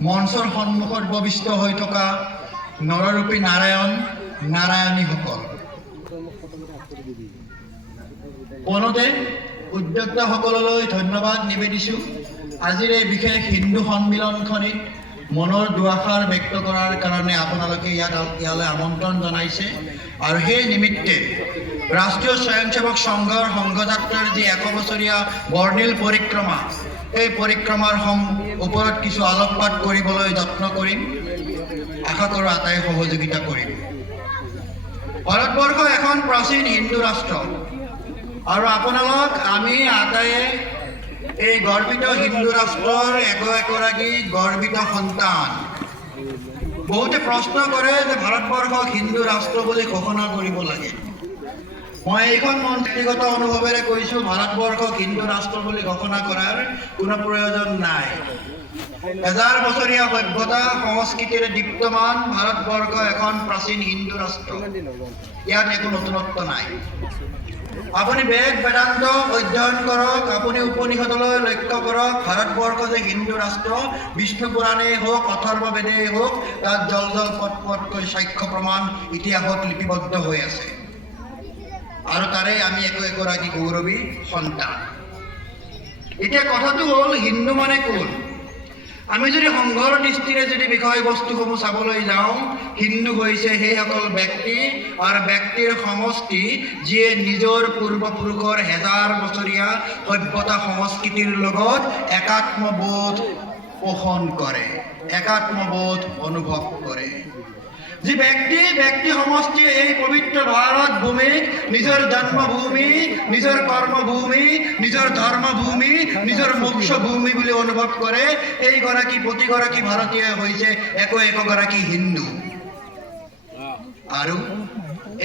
মঞ্চৰ সন্মুখত উপবিষ্ট হৈ থকা নৰৰূপী নাৰায়ণীসকল, পোনতে উদ্যোক্তাসকললৈ ধন্যবাদ নিবেদিছোঁ। আজিৰ এই বিশেষ হিন্দু সন্মিলনখনিত মনৰ দুআষাৰ ব্যক্ত কৰাৰ কাৰণে আপোনালোকে ইয়ালৈ আমন্ত্ৰণ জনাইছে আৰু সেই নিমিত্তে ৰাষ্ট্ৰীয় স্বয়ংসেৱক সংঘৰ সংঘযাত্ৰাৰ যি 100 বছৰীয়া বৰ্ণিল পৰিক্ৰমা, এই পৰিক্ৰমাৰ ওপৰত কিছু আলোকপাত কৰিবলৈ যত্ন কৰিম। আশা কৰোঁ আটাই সহযোগিতা কৰিব। ভাৰতবৰ্ষ এখন প্ৰাচীন হিন্দু ৰাষ্ট্ৰ আৰু আপোনালোক আমি আটাইয়ে এই গৰ্বিত হিন্দু ৰাষ্ট্ৰৰ একগৰাকী গৰ্বিত সন্তান। বহুতে প্ৰশ্ন কৰে যে ভাৰতবৰ্ষক হিন্দু ৰাষ্ট্ৰ বুলি ঘোষণা কৰিব লাগে। মই এইখন মন ব্যক্তিগত অনুভৱেৰে কৈছোঁ, ভাৰতবৰ্ষক হিন্দু ৰাষ্ট্ৰ বুলি ঘোষণা কৰাৰ কোনো প্ৰয়োজন নাই। 1000 বছৰীয়া সভ্যতা সংস্কৃতিৰে দীপ্তমান ভাৰতবৰ্ষ এখন প্ৰাচীন হিন্দু ৰাষ্ট্ৰ। ইয়াত একো নতুনত্ব নাই। আপুনি বেদ বেদান্ত অধ্যয়ন কৰক, আপুনি উপনিষদলৈ লক্ষ্য কৰক। ভাৰতবৰ্ষ যে হিন্দু ৰাষ্ট্ৰ, বিষ্ণু পুৰাণেই হওক অথৰ্ব বেদেই হওক, তাত জল পটকৈ সাক্ষ্য প্ৰমাণ ইতিহাসত লিপিবদ্ধ হৈ আছে। আৰু তাৰে আমি একগৰাকী গৌৰৱী সন্তান। এতিয়া কথাটো হ'ল, হিন্দু মানে কোন? আমি যদি সংঘৰ দৃষ্টিৰে যদি বিষয়বস্তুসমূহ চাবলৈ যাওঁ, হিন্দু হৈছে সেইসকল ব্যক্তি আৰু ব্যক্তিৰ সমষ্টি যিয়ে নিজৰ পূৰ্বপুৰুষৰ 1000 বছৰীয়া সভ্যতা সংস্কৃতিৰ লগত একাত্মবোধ পোষণ কৰে, একাত্মবোধ অনুভৱ কৰে। যি ব্যক্তি সমষ্টিয়ে এই পবিত্ৰ ভাৰত ভূমিক নিজৰ জন্মভূমি, নিজৰ কৰ্মভূমি, নিজৰ ধৰ্মভূমি, নিজৰ মোক্ষভূমি বুলি অনুভৱ কৰে, প্ৰতিগৰাকী ভাৰতীয় হৈছে একগৰাকী হিন্দু। আৰু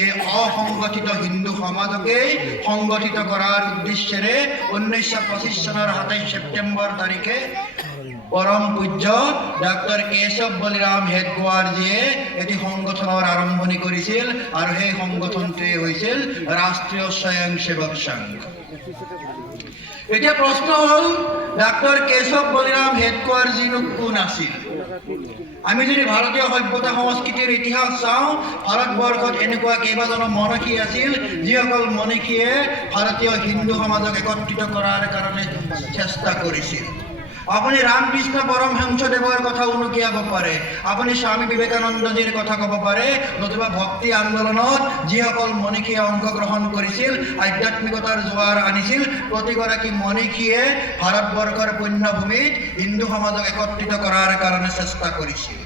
এই অসংগঠিত হিন্দু সমাজকেই সংগঠিত কৰাৰ উদ্দেশ্যেৰে 1925 চনৰ 27 ছেপ্টেম্বৰ তাৰিখে পৰম পূজ্য ডাক্তৰ কেশৱ বলিৰাম হেডগোৱাৰজীয়ে এটি সংগঠনৰ আৰম্ভণি কৰিছিল আৰু সেই সংগঠনটোৱে হৈছিল ৰাষ্ট্ৰীয় স্বয়ংসেৱক সংঘ। এতিয়া প্ৰশ্ন হ'ল, ডাক্তৰ কেশৱ বলিৰাম হেডগোৱাৰজীনো কোন আছিল? আমি যদি ভাৰতীয় সভ্যতা সংস্কৃতিৰ ইতিহাস চাওঁ, ভাৰতবৰ্ষত এনেকুৱা কেইবাজনো মনীষী আছিল যিসকল মনীষীয়ে ভাৰতীয় হিন্দু সমাজক একত্ৰিত কৰাৰ কাৰণে চেষ্টা কৰিছিল। আপুনি ৰামকৃষ্ণ পৰমহংসদেৱৰ কথা উনুকিয়াব পাৰে, আপুনি স্বামী বিবেকানন্দজীৰ কথা ক'ব পাৰে, নতুবা ভক্তি আন্দোলনত যিসকল মনীষীয়ে অংশগ্ৰহণ কৰিছিল, আধ্যাত্মিকতাৰ জোৱাৰ আনিছিল, প্ৰতিগৰাকী মনীষীয়ে ভাৰতবৰ্ষৰ পুণ্যভূমিত হিন্দু সমাজক একত্ৰিত কৰাৰ কাৰণে চেষ্টা কৰিছিল।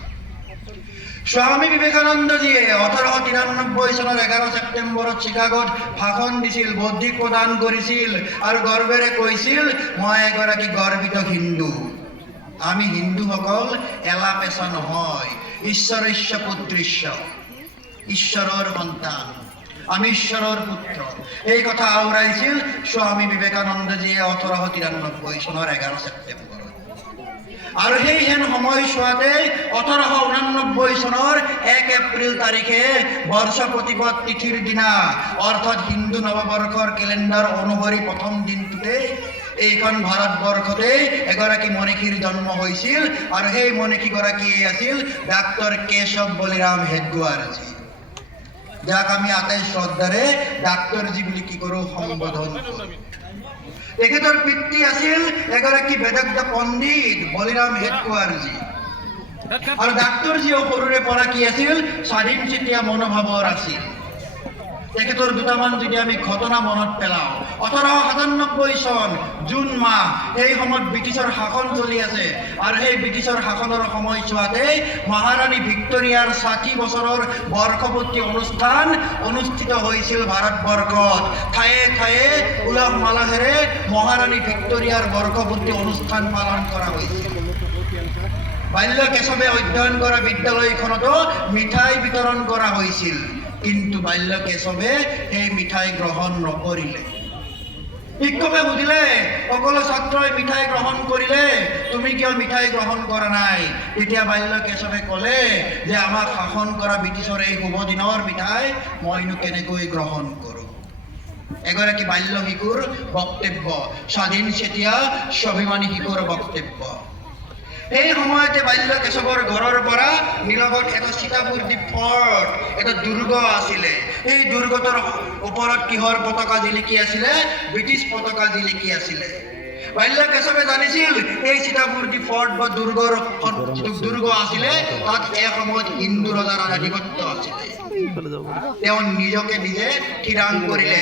স্বামী বিবেকানন্দজীয়ে 1893 চনৰ 11 ছেপ্টেম্বৰত চিকাগোত ভাষণ দিছিল, বৌদ্ধিক প্ৰদান কৰিছিল আৰু গৰ্বেৰে কৈছিল, মই এগৰাকী গৰ্বিত হিন্দু। আমি হিন্দুসকল এলা পেচা নহয়, ঈশ্বৰস্য পুত্ৰস্য, ঈশ্বৰৰ সন্তান, আমি ঈশ্বৰৰ পুত্ৰ। এই কথা আওৰাইছিল স্বামী বিবেকানন্দজীয়ে 1893 চনৰ 11 ছেপ্টেম্বৰ। আৰু সেইহেন সময়ছোৱাতে 1889 চনৰ 1 এপ্ৰিল তাৰিখে বৰ্ষ প্ৰতিপদ তিথিৰ দিনা, অৰ্থাৎ হিন্দু নৱবৰ্ষৰ কেলেণ্ডাৰ অনুসৰি প্ৰথম দিনটোতে এইখন ভাৰতবৰ্ষতে এগৰাকী মনীষীৰ জন্ম হৈছিল আৰু সেই মনীষীগৰাকী আছিল ডাক্তৰ কেশৱ বলিৰাম হেডগোৱাৰজী, যাক আমি আটাই শ্ৰদ্ধাৰে ডাক্তৰজী বুলি কি কৰোঁ, সম্বোধন কৰোঁ। তেখেতৰ পিতৃ আছিল এগৰাকী বেদজ্ঞ পণ্ডিত বলিৰাম হেডগোৱাৰজী আৰু ডাক্তৰজীও সৰুৰে পৰা কি আছিল, স্বাধীনচিতীয়া মনোভাৱৰ আছিল। তেখেতৰ দুটামান যদি আমি ঘটনা মনত পেলাওঁ, 1897 চন জুন মাহ, এই সময়ত ব্ৰিটিছৰ শাসন চলি আছে আৰু সেই ব্ৰিটিছৰ শাসনৰ সময়ছোৱাতে মহাৰাণী ভিক্টৰিয়াৰ 60 বছৰৰ বৰ্ষপূৰ্তি অনুষ্ঠান অনুষ্ঠিত হৈছিল ভাৰতবৰ্ষত। ঠায়ে ঠায়ে উলহ মালহেৰে মহাৰাণী ভিক্টৰিয়াৰ বৰ্ষপূৰ্তি অনুষ্ঠান পালন কৰা হৈছিল। বাল্য কেশৱে অধ্যয়ন কৰা বিদ্যালয়খনতো মিঠাই বিতৰণ কৰা হৈছিল, কিন্তু বাল্য কেশৱে সেই মিঠাই গ্ৰহণ নকৰিলে। শিক্ষকে সুধিলে, সকলো ছাত্ৰই মিঠাই গ্ৰহণ কৰিলে, তুমি কিয় মিঠাই গ্ৰহণ কৰা নাই? তেতিয়া বাল্য কেশৱে ক'লে যে আমাক শাসন কৰা ব্ৰিটিছৰ এই শুভ দিনৰ মিঠাই মইনো কেনেকৈ গ্ৰহণ কৰোঁ। এগৰাকী বাল্য শিশুৰ বক্তব্য, স্বাধীনচিতীয়া স্বাভিমানী শিশুৰ বক্তব্য। সেই সময়তে বাল্য কেশৱৰ ঘৰৰ পৰা নিলগত এটা সীতাপুৰ্তি ফৰ্ট, এটা দুৰ্গ আছিলে। সেই দুৰ্গটোৰ ওপৰত কিহৰ পতাকা জিলিকি আছিলে? ব্ৰিটিছ পতাকা জিলিকি আছিলে। বাল্য কেশৱে জানিছিল এই সীতাপুৰ্তি ফৰ্ট বা দুৰ্গৰ যিটো দুৰ্গ আছিলে তাত এসময়ত হিন্দু ৰজাৰ আধিপত্য আছিলে। তেওঁ নিজকে নিজে থিৰাং কৰিলে